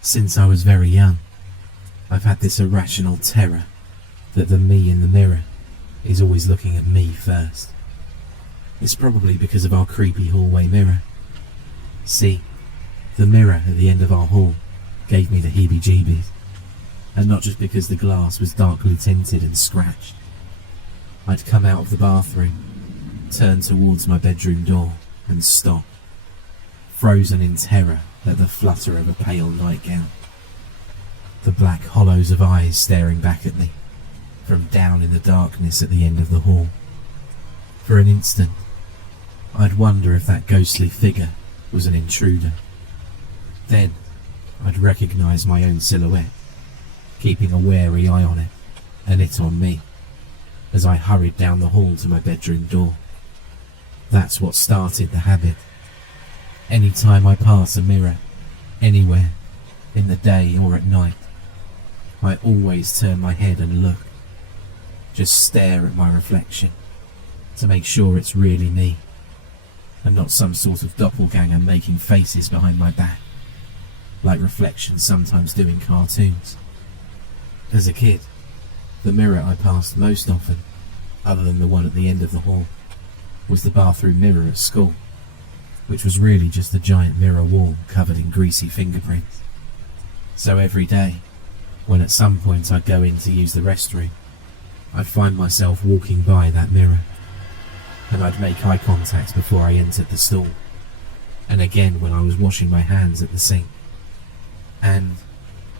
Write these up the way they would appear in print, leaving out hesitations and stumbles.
Since I was very young, I've had this irrational terror that the me in the mirror is always looking at me first. It's probably because of our creepy hallway mirror. See, the mirror at the end of our hall gave me the heebie-jeebies, and not just because the glass was darkly tinted and scratched. I'd come out of the bathroom, turn towards my bedroom door, and stop, frozen in terror at the flutter of a pale nightgown. The black hollows of eyes staring back at me from down in the darkness at the end of the hall. For an instant, I'd wonder if that ghostly figure was an intruder. Then, I'd recognise my own silhouette, keeping a wary eye on it, and it on me, as I hurried down the hall to my bedroom door. That's what started the habit. Any time I pass a mirror, anywhere, in the day or at night, I always turn my head and look. Just stare at my reflection, to make sure it's really me, and not some sort of doppelganger making faces behind my back, like reflections sometimes do in cartoons. As a kid, the mirror I passed most often, other than the one at the end of the hall, was the bathroom mirror at school, which was really just a giant mirror wall covered in greasy fingerprints. So every day, when at some point I'd go in to use the restroom, I'd find myself walking by that mirror, and I'd make eye contact before I entered the stall, and again when I was washing my hands at the sink. And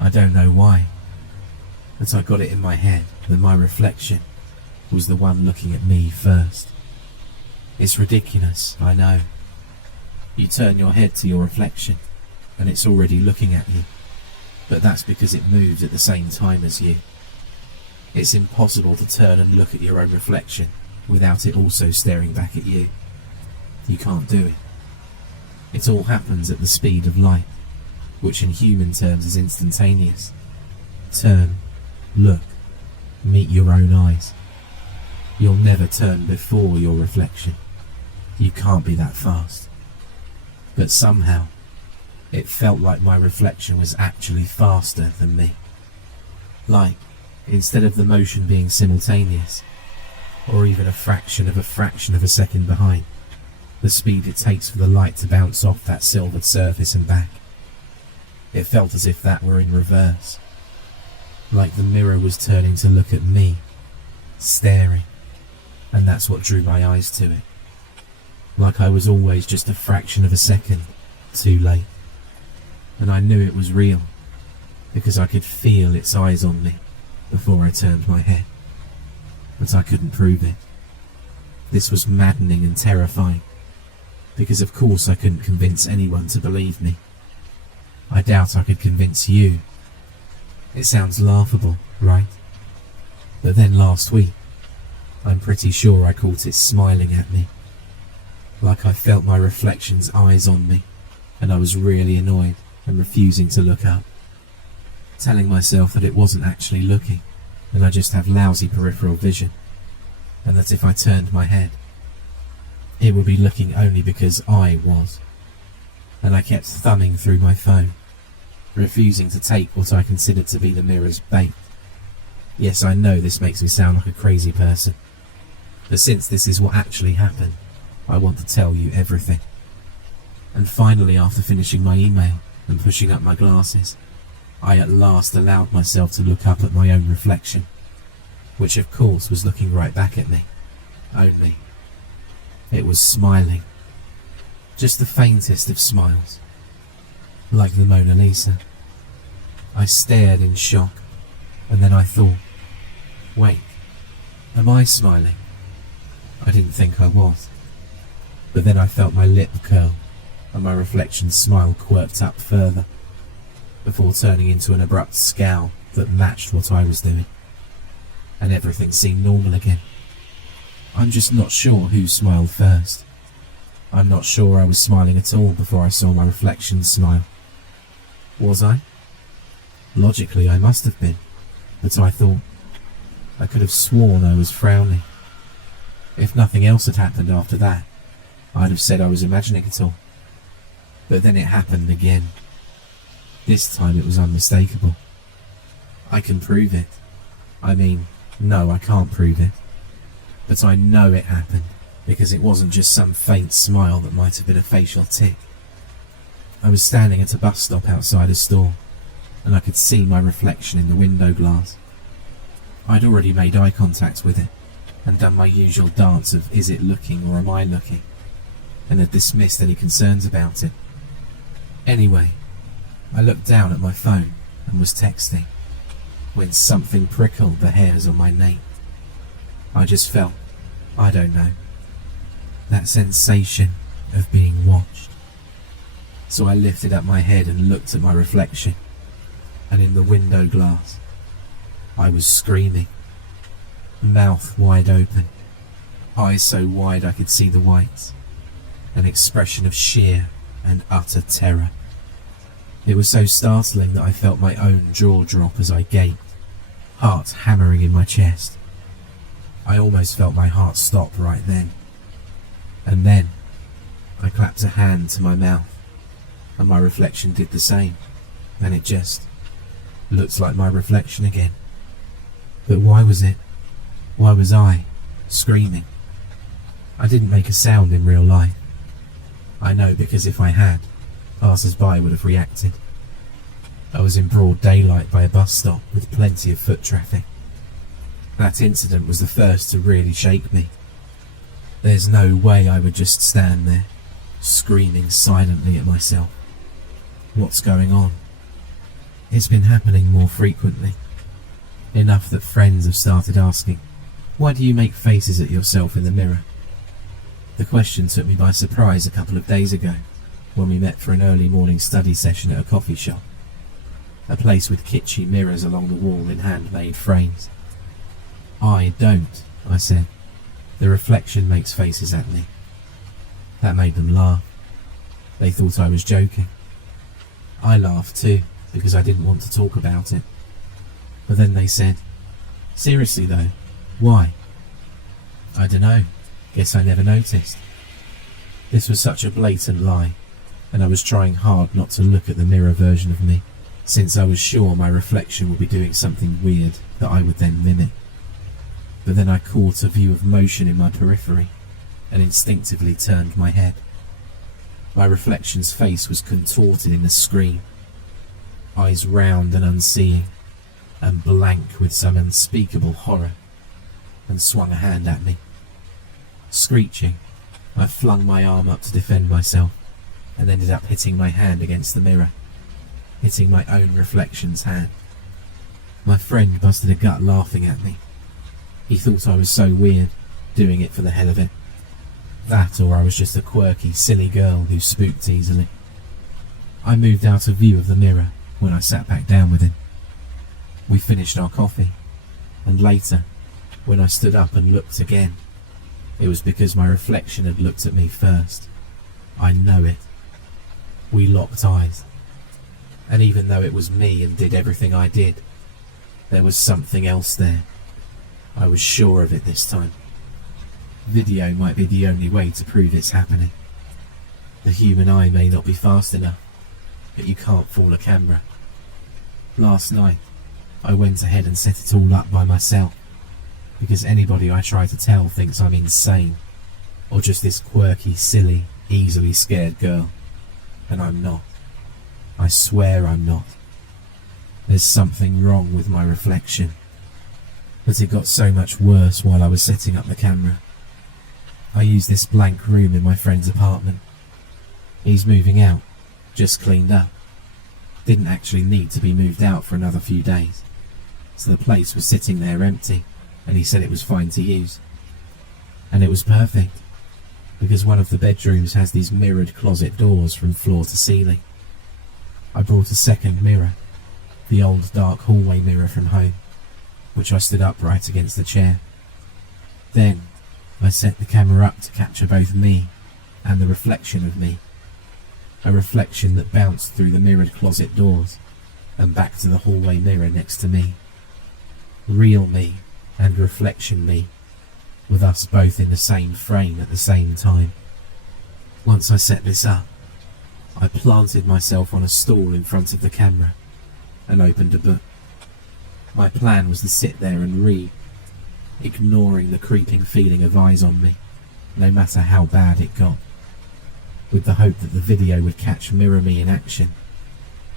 I don't know why, but I got it in my head that my reflection was the one looking at me first. It's ridiculous, I know. You turn your head to your reflection, and it's already looking at you, but that's because it moves at the same time as you. It's impossible to turn and look at your own reflection without it also staring back at you. You can't do it. It all happens at the speed of light, which in human terms is instantaneous. Turn, look, meet your own eyes. You'll never turn before your reflection. You can't be that fast. But somehow, it felt like my reflection was actually faster than me. Like, instead of the motion being simultaneous, or even a fraction of a second behind, the speed it takes for the light to bounce off that silvered surface and back. It felt as if that were in reverse, like the mirror was turning to look at me, staring, and that's what drew my eyes to it. Like I was always just a fraction of a second too late. And I knew it was real, because I could feel its eyes on me before I turned my head. But I couldn't prove it. This was maddening and terrifying, because of course I couldn't convince anyone to believe me. I doubt I could convince you. It sounds laughable, right? But then last week, I'm pretty sure I caught it smiling at me. Like I felt my reflection's eyes on me, and I was really annoyed and refusing to look up, telling myself that it wasn't actually looking, and I just have lousy peripheral vision, and that if I turned my head, it would be looking only because I was. And I kept thumbing through my phone, refusing to take what I considered to be the mirror's bait. Yes, I know this makes me sound like a crazy person, but since this is what actually happened, I want to tell you everything. And finally, after finishing my email and pushing up my glasses, I at last allowed myself to look up at my own reflection, which of course was looking right back at me. Only, it was smiling. Just the faintest of smiles, like the Mona Lisa. I stared in shock, and then I thought, wait, am I smiling? I didn't think I was. But then I felt my lip curl, and my reflection's smile quirked up further, before turning into an abrupt scowl that matched what I was doing. And everything seemed normal again. I'm just not sure who smiled first. I'm not sure I was smiling at all before I saw my reflection smile. Was I? Logically, I must have been, but I thought, I could have sworn I was frowning. If nothing else had happened after that, I'd have said I was imagining it all. But then it happened again. This time it was unmistakable. I can prove it. I mean, no, I can't prove it. But I know it happened, because it wasn't just some faint smile that might have been a facial tic. I was standing at a bus stop outside a store, and I could see my reflection in the window glass. I'd already made eye contact with it, and done my usual dance of is it looking or am I looking, and had dismissed any concerns about it. Anyway, I looked down at my phone and was texting, when something prickled the hairs on my nape. I just felt, I don't know, that sensation of being watched. So I lifted up my head and looked at my reflection, and in the window glass, I was screaming, mouth wide open, eyes so wide I could see the whites, an expression of sheer and utter terror. It was so startling that I felt my own jaw drop as I gaped, heart hammering in my chest. I almost felt my heart stop right then. And then, I clapped a hand to my mouth, and my reflection did the same, and it just looked like my reflection again. But why was it? Why was I screaming? I didn't make a sound in real life. I know because if I had, passers-by would have reacted. I was in broad daylight by a bus stop with plenty of foot traffic. That incident was the first to really shake me. There's no way I would just stand there, screaming silently at myself. What's going on? It's been happening more frequently. Enough that friends have started asking, why do you make faces at yourself in the mirror? The question took me by surprise a couple of days ago, when we met for an early morning study session at a coffee shop. A place with kitschy mirrors along the wall in handmade frames. I don't, I said. The reflection makes faces at me. That made them laugh. They thought I was joking. I laughed too, because I didn't want to talk about it. But then they said, seriously though, why? I dunno, guess I never noticed. This was such a blatant lie, and I was trying hard not to look at the mirror version of me, since I was sure my reflection would be doing something weird that I would then mimic. But then I caught a view of motion in my periphery, and instinctively turned my head. My reflection's face was contorted in a scream, eyes round and unseeing, and blank with some unspeakable horror, and swung a hand at me. Screeching, I flung my arm up to defend myself, and ended up hitting my hand against the mirror, hitting my own reflection's hand. My friend busted a gut laughing at me. He thought I was so weird, doing it for the hell of it. That or I was just a quirky, silly girl who spooked easily. I moved out of view of the mirror when I sat back down with him. We finished our coffee, and later, when I stood up and looked again, it was because my reflection had looked at me first. I know it. We locked eyes. And even though it was me and did everything I did, there was something else there. I was sure of it this time. Video might be the only way to prove it's happening. The human eye may not be fast enough, but you can't fool a camera. Last night, I went ahead and set it all up by myself, because anybody I try to tell thinks I'm insane, or just this quirky, silly, easily scared girl. And I'm not. I swear I'm not. There's something wrong with my reflection. But it got so much worse while I was setting up the camera. I used this blank room in my friend's apartment. He's moving out, just cleaned up. Didn't actually need to be moved out for another few days. So the place was sitting there empty, and he said it was fine to use. And it was perfect, because one of the bedrooms has these mirrored closet doors from floor to ceiling. I brought a second mirror, the old dark hallway mirror from home, which I stood upright against the chair. Then I set the camera up to capture both me and the reflection of me, a reflection that bounced through the mirrored closet doors and back to the hallway mirror next to me. Real me and reflection me, with us both in the same frame at the same time. Once I set this up, I planted myself on a stool in front of the camera and opened a book. My plan was to sit there and read, ignoring the creeping feeling of eyes on me, no matter how bad it got, with the hope that the video would catch mirror me in action,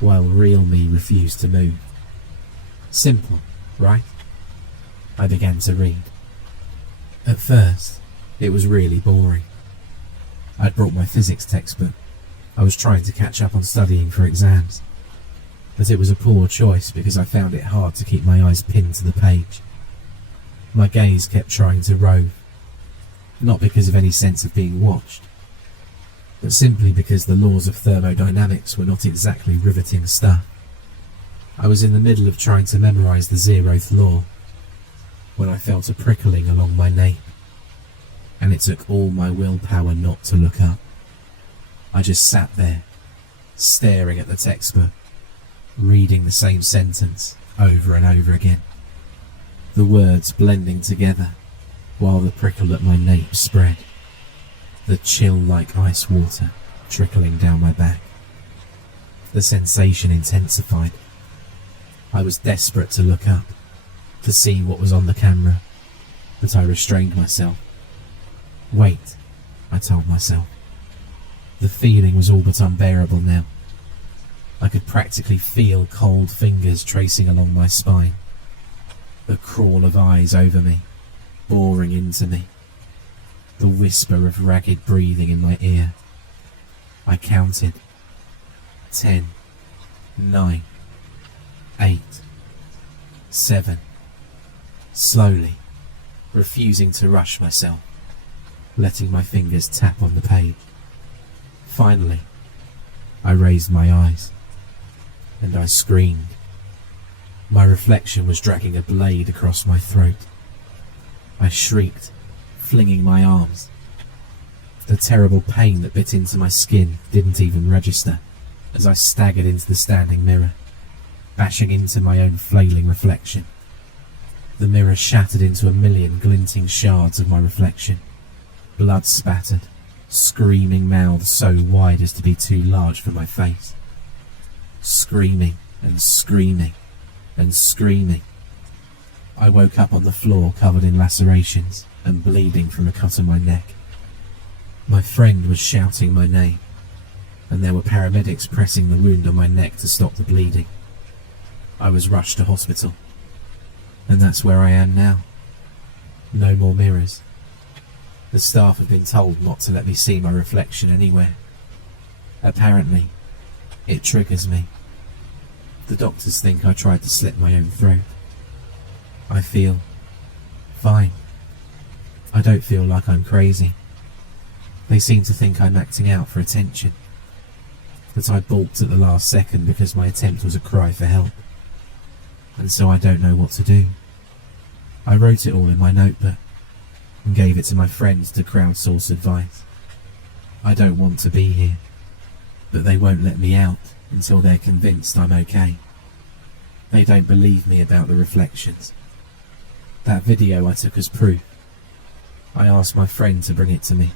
while real me refused to move. Simple, right? I began to read. At first, it was really boring. I'd brought my physics textbook. I was trying to catch up on studying for exams, but it was a poor choice because I found it hard to keep my eyes pinned to the page. My gaze kept trying to rove, not because of any sense of being watched, but simply because the laws of thermodynamics were not exactly riveting stuff. I was in the middle of trying to memorize the 0th law when I felt a prickling along my nape, and it took all my willpower not to look up. I just sat there, staring at the textbook, reading the same sentence over and over again, the words blending together while the prickle at my nape spread, the chill like ice water trickling down my back. The sensation intensified. I was desperate to look up, to see what was on the camera, but I restrained myself. Wait, I told myself. The feeling was all but unbearable now. I could practically feel cold fingers tracing along my spine, the crawl of eyes over me, boring into me, the whisper of ragged breathing in my ear. I counted. 10, 9, 8, 7. Slowly, refusing to rush myself, letting my fingers tap on the page. Finally, I raised my eyes, and I screamed. My reflection was dragging a blade across my throat. I shrieked, flinging my arms. The terrible pain that bit into my skin didn't even register as I staggered into the standing mirror, bashing into my own flailing reflection. The mirror shattered into a million glinting shards of my reflection, blood spattered, screaming mouths so wide as to be too large for my face. Screaming and screaming and screaming. I woke up on the floor covered in lacerations and bleeding from a cut on my neck. My friend was shouting my name, and there were paramedics pressing the wound on my neck to stop the bleeding. I was rushed to hospital, and that's where I am now. No more mirrors. The staff have been told not to let me see my reflection anywhere. Apparently, it triggers me. The doctors think I tried to slit my own throat. I feel fine. I don't feel like I'm crazy. They seem to think I'm acting out for attention, that I balked at the last second because my attempt was a cry for help, and so I don't know what to do. I wrote it all in my notebook and gave it to my friends to crowdsource advice. I don't want to be here, but they won't let me out until they're convinced I'm okay. They don't believe me about the reflections. That video I took as proof. I asked my friend to bring it to me,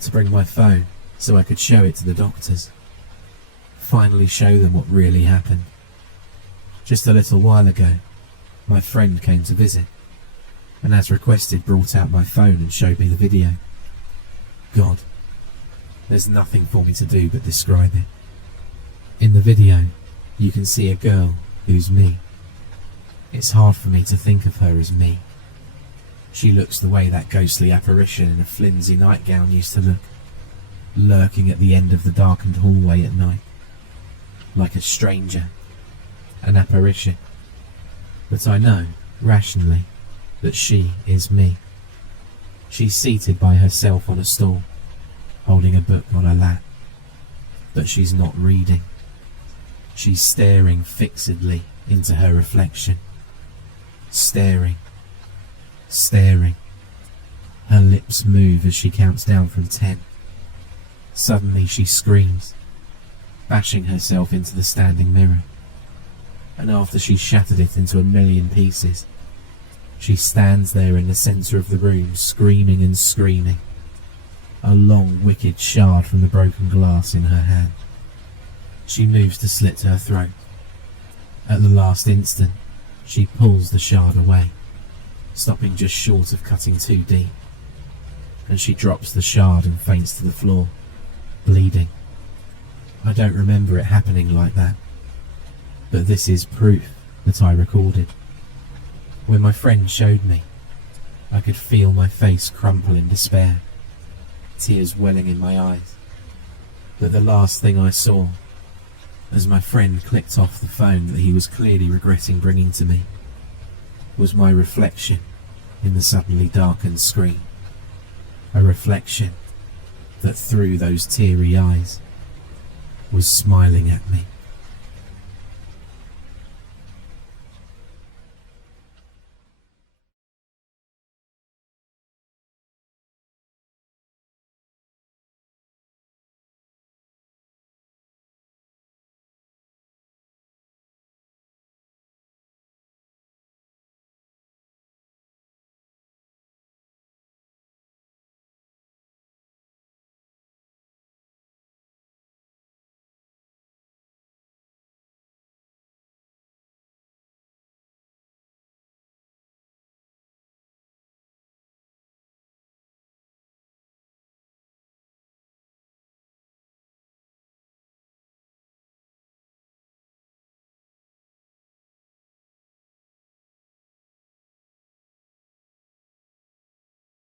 to bring my phone so I could show it to the doctors. Finally show them what really happened. Just a little while ago, my friend came to visit, and as requested brought out my phone and showed me the video. God, there's nothing for me to do but describe it. In the video, you can see a girl who's me. It's hard for me to think of her as me. She looks the way that ghostly apparition in a flimsy nightgown used to look, lurking at the end of the darkened hallway at night, like a stranger, an apparition. But I know, rationally, that she is me. She's seated by herself on a stool, holding a book on her lap, but she's not reading. She's staring fixedly into her reflection. Staring. Staring. Her lips move as she counts down from 10. Suddenly she screams, bashing herself into the standing mirror. And after she's shattered it into a million pieces, she stands there in the centre of the room, screaming and screaming. a long, wicked shard from the broken glass in her hand. She moves to slit her throat. At the last instant, she pulls the shard away, stopping just short of cutting too deep, and she drops the shard and faints to the floor, bleeding. I don't remember it happening like that, but this is proof that I recorded. When my friend showed me, I could feel my face crumple in despair, tears welling in my eyes. But the last thing I saw, as my friend clicked off the phone that he was clearly regretting bringing to me, was my reflection in the suddenly darkened screen. A reflection that through those teary eyes was smiling at me.